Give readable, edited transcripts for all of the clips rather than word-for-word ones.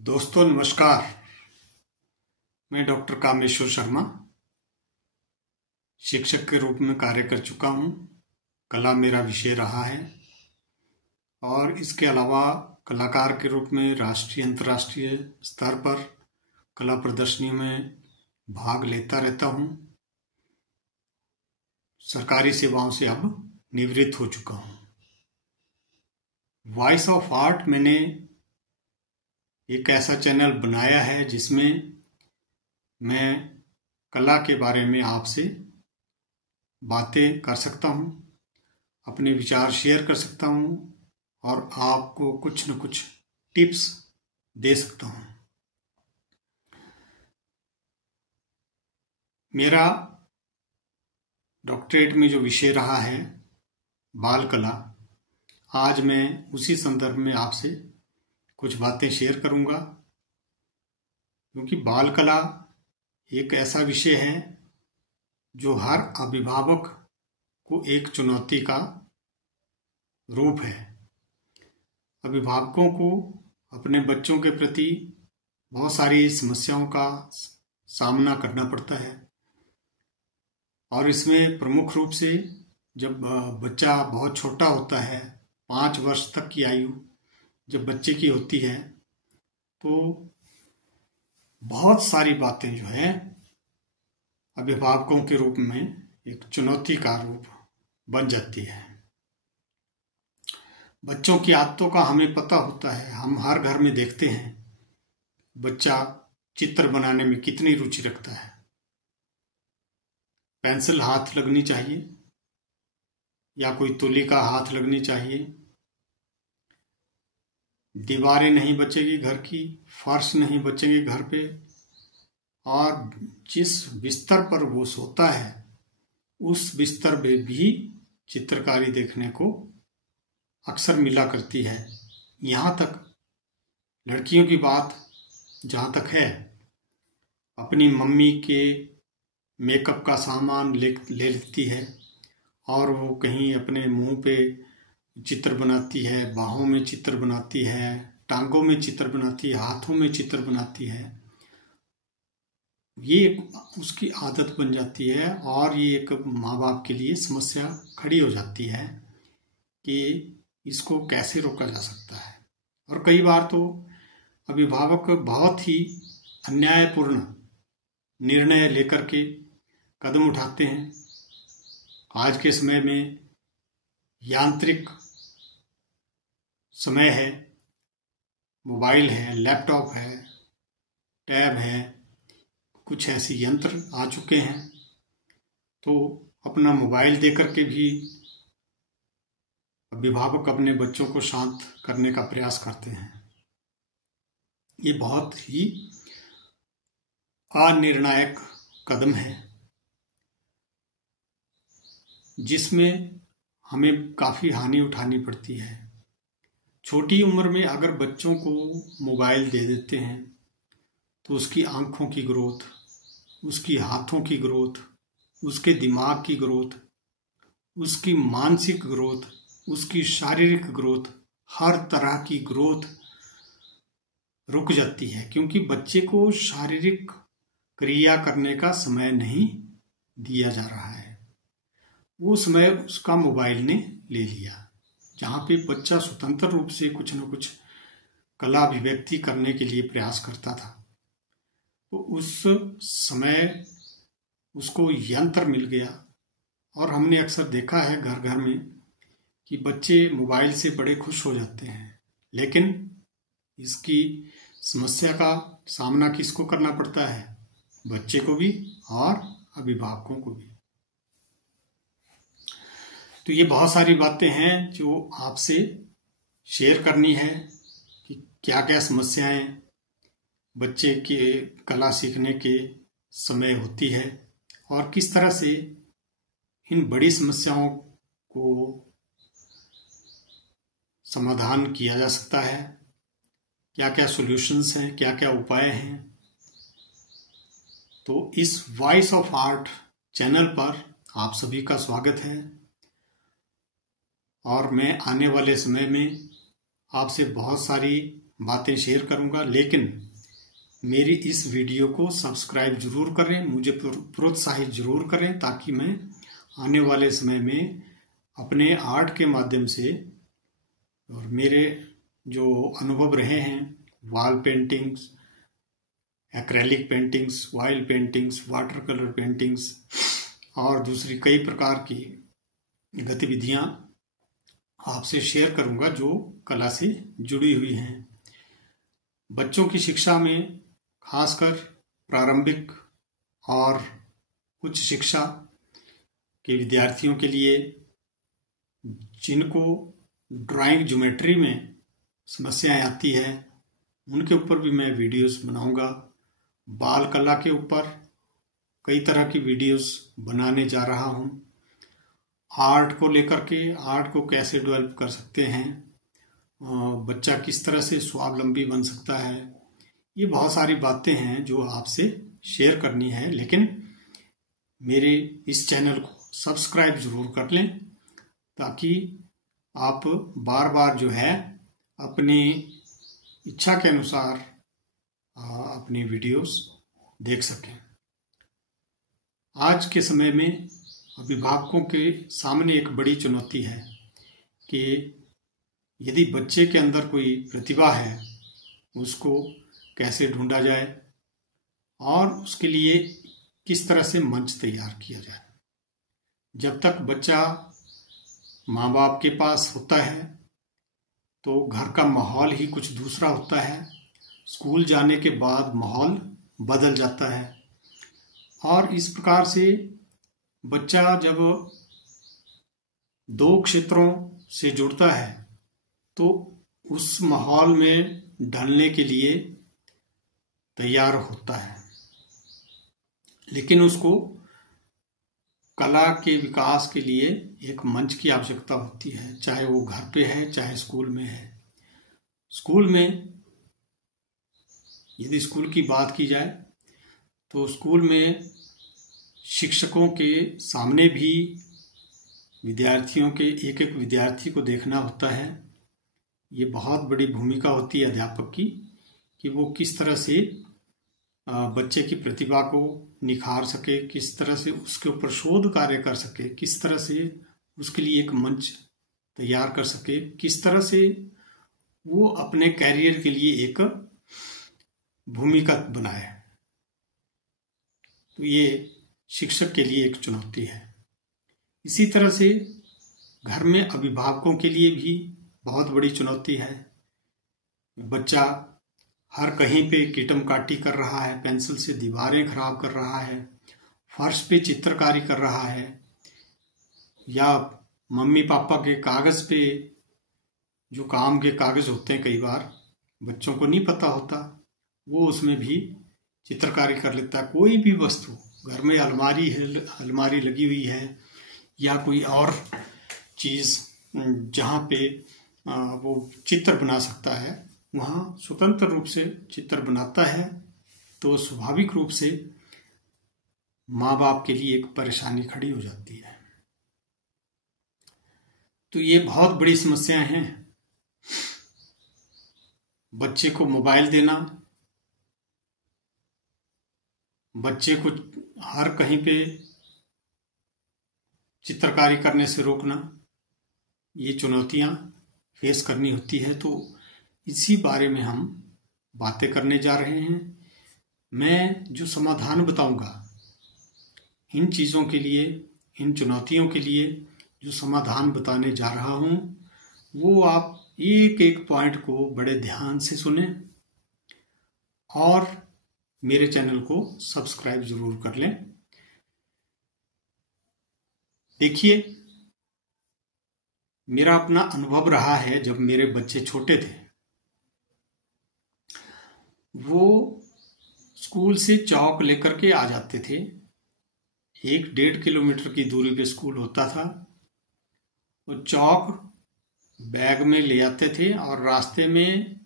दोस्तों नमस्कार। मैं डॉक्टर कामेश्वर शर्मा शिक्षक के रूप में कार्य कर चुका हूँ। कला मेरा विषय रहा है और इसके अलावा कलाकार के रूप में राष्ट्रीय अंतर्राष्ट्रीय स्तर पर कला प्रदर्शनी में भाग लेता रहता हूँ। सरकारी सेवाओं से अब निवृत्त हो चुका हूँ। वॉइस ऑफ आर्ट मैंने एक ऐसा चैनल बनाया है जिसमें मैं कला के बारे में आपसे बातें कर सकता हूँ, अपने विचार शेयर कर सकता हूँ और आपको कुछ न कुछ टिप्स दे सकता हूँ। मेरा डॉक्टरेट में जो विषय रहा है बाल कला, आज मैं उसी संदर्भ में आपसे कुछ बातें शेयर करूंगा, क्योंकि बाल कला एक ऐसा विषय है जो हर अभिभावक को एक चुनौती का रूप है। अभिभावकों को अपने बच्चों के प्रति बहुत सारी समस्याओं का सामना करना पड़ता है और इसमें प्रमुख रूप से जब बच्चा बहुत छोटा होता है, 5 वर्ष तक की आयु जब बच्चे की होती है, तो बहुत सारी बातें जो है अभिभावकों के रूप में एक चुनौती का रूप बन जाती है। बच्चों की आदतों का हमें पता होता है, हम हर घर में देखते हैं बच्चा चित्र बनाने में कितनी रुचि रखता है। पेंसिल हाथ लगनी चाहिए या कोई तुलिका हाथ लगनी चाहिए, दीवारें नहीं बचेगी घर की, फर्श नहीं बचेंगे घर पे, और जिस बिस्तर पर वो सोता है उस बिस्तर पे भी चित्रकारी देखने को अक्सर मिला करती है। यहाँ तक लड़कियों की बात जहाँ तक है, अपनी मम्मी के मेकअप का सामान ले लेती है और वो कहीं अपने मुंह पे चित्र बनाती है, बाहों में चित्र बनाती है, टांगों में चित्र बनाती है, हाथों में चित्र बनाती है। ये उसकी आदत बन जाती है और ये एक माँ बाप के लिए समस्या खड़ी हो जाती है कि इसको कैसे रोका जा सकता है। और कई बार तो अभिभावक बहुत ही अन्यायपूर्ण निर्णय लेकर के कदम उठाते हैं। आज के समय में यांत्रिक समय है, मोबाइल है, लैपटॉप है, टैब है, कुछ ऐसे यंत्र आ चुके हैं, तो अपना मोबाइल देकर के भी अभिभावक अपने बच्चों को शांत करने का प्रयास करते हैं। ये बहुत ही अनिर्णायक कदम है जिसमें हमें काफी हानि उठानी पड़ती है। छोटी उम्र में अगर बच्चों को मोबाइल दे देते हैं तो उसकी आंखों की ग्रोथ, उसकी हाथों की ग्रोथ, उसके दिमाग की ग्रोथ, उसकी मानसिक ग्रोथ, उसकी शारीरिक ग्रोथ, हर तरह की ग्रोथ रुक जाती है, क्योंकि बच्चे को शारीरिक क्रिया करने का समय नहीं दिया जा रहा है। वो समय उसका मोबाइल ने ले लिया, जहाँ पे बच्चा स्वतंत्र रूप से कुछ न कुछ कला अभिव्यक्ति करने के लिए प्रयास करता था, तो उस समय उसको यंत्र मिल गया। और हमने अक्सर देखा है घर घर में कि बच्चे मोबाइल से बड़े खुश हो जाते हैं, लेकिन इसकी समस्या का सामना किसको करना पड़ता है? बच्चे को भी और अभिभावकों को भी। तो ये बहुत सारी बातें हैं जो आपसे शेयर करनी है कि क्या क्या समस्याएं बच्चे के कला सीखने के समय होती है और किस तरह से इन बड़ी समस्याओं को समाधान किया जा सकता है, क्या क्या सॉल्यूशंस हैं, क्या क्या उपाय हैं। तो इस वॉइस ऑफ आर्ट चैनल पर आप सभी का स्वागत है और मैं आने वाले समय में आपसे बहुत सारी बातें शेयर करूंगा, लेकिन मेरी इस वीडियो को सब्सक्राइब जरूर करें, मुझे प्रोत्साहित जरूर करें, ताकि मैं आने वाले समय में अपने आर्ट के माध्यम से और मेरे जो अनुभव रहे हैं, wall paintings, acrylic paintings, oil paintings, water colour paintings और दूसरी कई प्रकार की गतिविधियां आपसे शेयर करूंगा जो कला से जुड़ी हुई हैं। बच्चों की शिक्षा में खासकर प्रारंभिक और उच्च शिक्षा के विद्यार्थियों के लिए जिनको ड्राइंग ज्योमेट्री में समस्याएं आती है, उनके ऊपर भी मैं वीडियोस बनाऊंगा। बाल कला के ऊपर कई तरह की वीडियोस बनाने जा रहा हूं। आर्ट को लेकर के, आर्ट को कैसे डेवलप कर सकते हैं, बच्चा किस तरह से स्वावलंबी बन सकता है, ये बहुत सारी बातें हैं जो आपसे शेयर करनी है। लेकिन मेरे इस चैनल को सब्सक्राइब जरूर कर लें, ताकि आप बार बार जो है अपनी इच्छा के अनुसार अपनी वीडियोस देख सकें। आज के समय में अभिभावकों के सामने एक बड़ी चुनौती है कि यदि बच्चे के अंदर कोई प्रतिभा है, उसको कैसे ढूंढा जाए और उसके लिए किस तरह से मंच तैयार किया जाए। जब तक बच्चा माँ बाप के पास होता है तो घर का माहौल ही कुछ दूसरा होता है। स्कूल जाने के बाद माहौल बदल जाता है और इस प्रकार से बच्चा जब दो क्षेत्रों से जुड़ता है तो उस माहौल में ढलने के लिए तैयार होता है, लेकिन उसको कला के विकास के लिए एक मंच की आवश्यकता होती है, चाहे वो घर पे है चाहे स्कूल में है। स्कूल में यदि स्कूल की बात की जाए तो स्कूल में शिक्षकों के सामने भी विद्यार्थियों के एक एक विद्यार्थी को देखना होता है। ये बहुत बड़ी भूमिका होती है अध्यापक की कि वो किस तरह से बच्चे की प्रतिभा को निखार सके, किस तरह से उसके ऊपर शोध कार्य कर सके, किस तरह से उसके लिए एक मंच तैयार कर सके, किस तरह से वो अपने कैरियर के लिए एक भूमिका बनाए। तो ये शिक्षक के लिए एक चुनौती है। इसी तरह से घर में अभिभावकों के लिए भी बहुत बड़ी चुनौती है। बच्चा हर कहीं पे कीटम काटी कर रहा है, पेंसिल से दीवारें खराब कर रहा है, फर्श पे चित्रकारी कर रहा है, या मम्मी पापा के कागज पे जो काम के कागज होते हैं, कई बार बच्चों को नहीं पता होता, वो उसमें भी चित्रकारी कर लेता है। कोई भी वस्तु घर में अलमारी है, अलमारी लगी हुई है या कोई और चीज जहाँ पे वो चित्र बना सकता है, वहाँ स्वतंत्र रूप से चित्र बनाता है, तो स्वाभाविक रूप से माँ बाप के लिए एक परेशानी खड़ी हो जाती है। तो ये बहुत बड़ी समस्याएं हैं। बच्चे को मोबाइल देना, बच्चे को हर कहीं पे चित्रकारी करने से रोकना, ये चुनौतियां फेस करनी होती है। तो इसी बारे में हम बातें करने जा रहे हैं। मैं जो समाधान बताऊंगा इन चीज़ों के लिए, इन चुनौतियों के लिए जो समाधान बताने जा रहा हूं, वो आप एक एक पॉइंट को बड़े ध्यान से सुने और मेरे चैनल को सब्सक्राइब जरूर कर लें। देखिए, मेरा अपना अनुभव रहा है। जब मेरे बच्चे छोटे थे, वो स्कूल से चौक लेकर के आ जाते थे। 1-1.5 किलोमीटर की दूरी पे स्कूल होता था। वो चौक बैग में ले आते थे और रास्ते में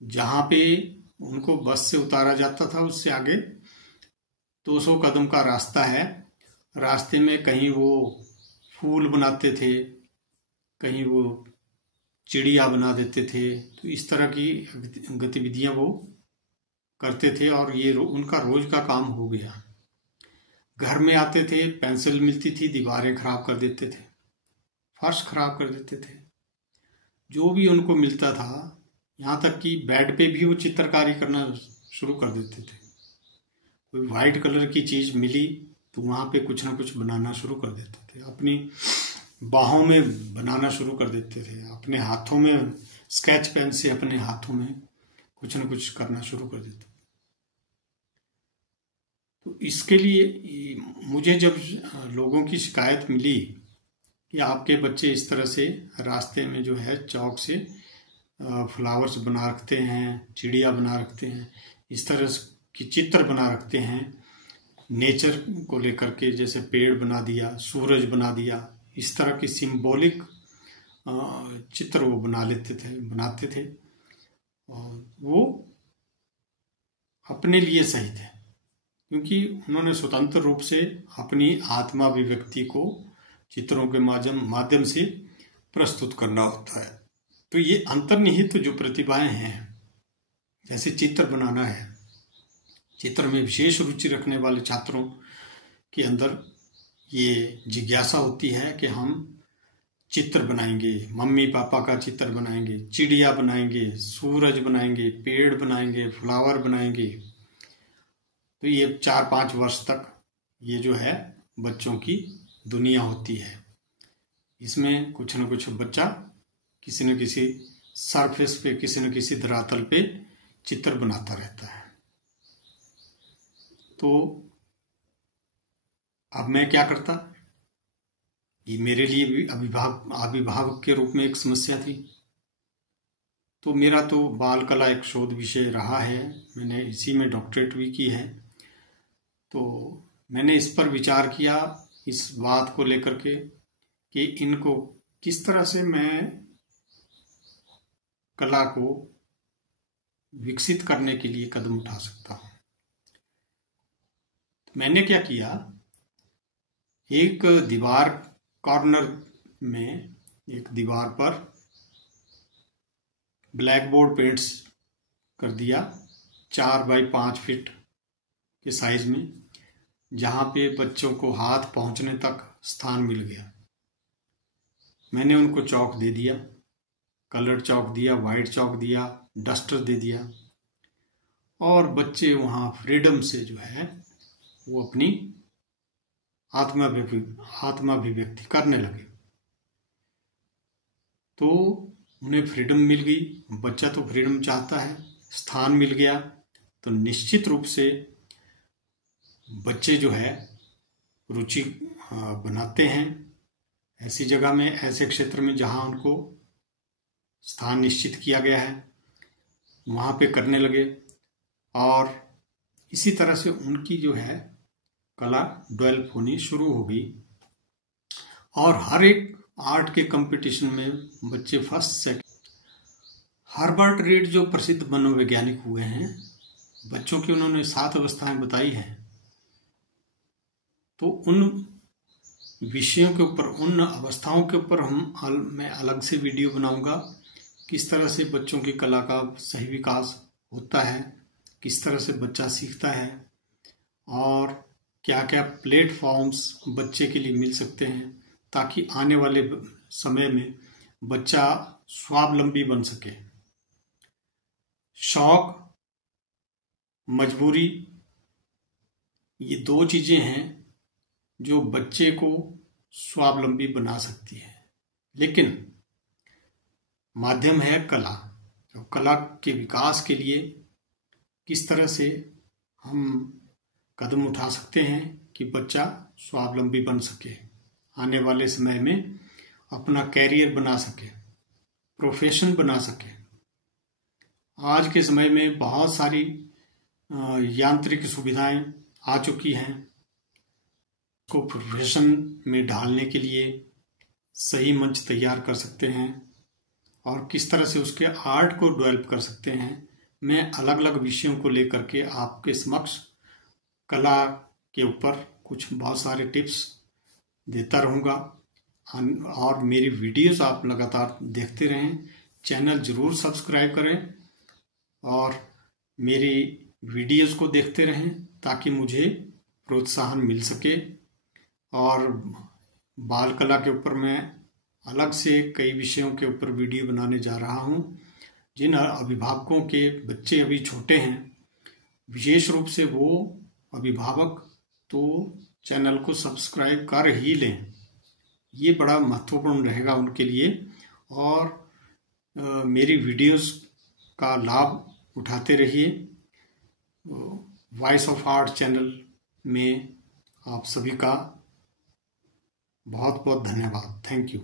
जहां पे उनको बस से उतारा जाता था, उससे आगे 200 कदम का रास्ता है। रास्ते में कहीं वो फूल बनाते थे, कहीं वो चिड़िया बना देते थे। तो इस तरह की गतिविधियां वो करते थे और ये उनका रोज का काम हो गया। घर में आते थे, पेंसिल मिलती थी, दीवारें खराब कर देते थे, फर्श खराब कर देते थे, जो भी उनको मिलता था, यहाँ तक कि बेड पे भी वो चित्रकारी करना शुरू कर देते थे। कोई वाइट कलर की चीज मिली तो वहां पे कुछ ना कुछ बनाना शुरू कर देते थे, अपनी बाहों में बनाना शुरू कर देते थे, अपने हाथों में स्केच पेन से अपने हाथों में कुछ ना कुछ करना शुरू कर देते थे। तो इसके लिए मुझे जब लोगों की शिकायत मिली कि आपके बच्चे इस तरह से रास्ते में जो है चौक से फ्लावर्स बना रखते हैं, चिड़िया बना रखते हैं, इस तरह की चित्र बना रखते हैं नेचर को लेकर के, जैसे पेड़ बना दिया, सूरज बना दिया, इस तरह की सिंबॉलिक चित्र वो बनाते थे और वो अपने लिए सही थे, क्योंकि उन्होंने स्वतंत्र रूप से अपनी आत्मा अभिव्यक्ति को चित्रों के माध्यम से प्रस्तुत करना होता है। तो ये अंतर्निहित जो प्रतिभाएं हैं, जैसे चित्र बनाना है, चित्र में विशेष रुचि रखने वाले छात्रों के अंदर ये जिज्ञासा होती है कि हम चित्र बनाएंगे, मम्मी पापा का चित्र बनाएंगे, चिड़िया बनाएंगे, सूरज बनाएंगे, पेड़ बनाएंगे, फ्लावर बनाएंगे। तो ये 4-5 वर्ष तक ये जो है बच्चों की दुनिया होती है। इसमें कुछ न कुछ बच्चा किसी न किसी सरफेस पे, किसी न किसी धरातल पे चित्र बनाता रहता है। तो अब मैं क्या करता, ये मेरे लिए भी अभिभावक के रूप में एक समस्या थी। तो मेरा तो बाल कला एक शोध विषय रहा है, मैंने इसी में डॉक्टरेट भी की है। तो मैंने इस पर विचार किया, इस बात को लेकर के कि इनको किस तरह से मैं कला को विकसित करने के लिए कदम उठा सकता हूं। तो मैंने क्या किया, एक दीवार कॉर्नर में, एक दीवार पर ब्लैक बोर्ड पेंट्स कर दिया 4 बाई 5 फीट के साइज में, जहां पे बच्चों को हाथ पहुंचने तक स्थान मिल गया। मैंने उनको चौक दे दिया, कलर चौक दिया, वाइट चौक दिया, डस्टर दे दिया, और बच्चे वहां फ्रीडम से जो है वो अपनी आत्माभिव्यक्ति करने लगे। तो उन्हें फ्रीडम मिल गई, बच्चा तो फ्रीडम चाहता है, स्थान मिल गया, तो निश्चित रूप से बच्चे जो है रुचि बनाते हैं ऐसी जगह में, ऐसे क्षेत्र में जहां उनको स्थान निश्चित किया गया है, वहां पे करने लगे। और इसी तरह से उनकी जो है कला डेवलप होनी शुरू हो गई। और हर एक आर्ट के कंपटीशन में बच्चे फर्स्ट सेकंड। हर्बर्ट रीड जो प्रसिद्ध मनोवैज्ञानिक हुए हैं, बच्चों की उन्होंने 7 अवस्थाएं बताई हैं। तो उन विषयों के ऊपर, उन अवस्थाओं के ऊपर मैं अलग से वीडियो बनाऊंगा, किस तरह से बच्चों की कला का सही विकास होता है, किस तरह से बच्चा सीखता है, और क्या क्या प्लेटफॉर्म्स बच्चे के लिए मिल सकते हैं, ताकि आने वाले समय में बच्चा स्वावलंबी बन सके। शौक, मजबूरी, ये 2 चीजें हैं जो बच्चे को स्वावलंबी बना सकती है। लेकिन माध्यम है कला। तो कला के विकास के लिए किस तरह से हम कदम उठा सकते हैं कि बच्चा स्वावलंबी बन सके, आने वाले समय में अपना कैरियर बना सके, प्रोफेशन बना सके। आज के समय में बहुत सारी यांत्रिक सुविधाएं आ चुकी हैं, को प्रोफेशन में ढालने के लिए सही मंच तैयार कर सकते हैं, और किस तरह से उसके आर्ट को डेवलप कर सकते हैं। मैं अलग अलग विषयों को लेकर के आपके समक्ष कला के ऊपर कुछ बहुत सारे टिप्स देता रहूँगा, और मेरी वीडियोस आप लगातार देखते रहें। चैनल ज़रूर सब्सक्राइब करें और मेरी वीडियोस को देखते रहें ताकि मुझे प्रोत्साहन मिल सके। और बाल कला के ऊपर मैं अलग से कई विषयों के ऊपर वीडियो बनाने जा रहा हूं। जिन अभिभावकों के बच्चे अभी छोटे हैं, विशेष रूप से वो अभिभावक तो चैनल को सब्सक्राइब कर ही लें, ये बड़ा महत्वपूर्ण रहेगा उनके लिए। और मेरी वीडियोस का लाभ उठाते रहिए। वॉइस ऑफ आर्ट चैनल में आप सभी का बहुत बहुत धन्यवाद। Thank you.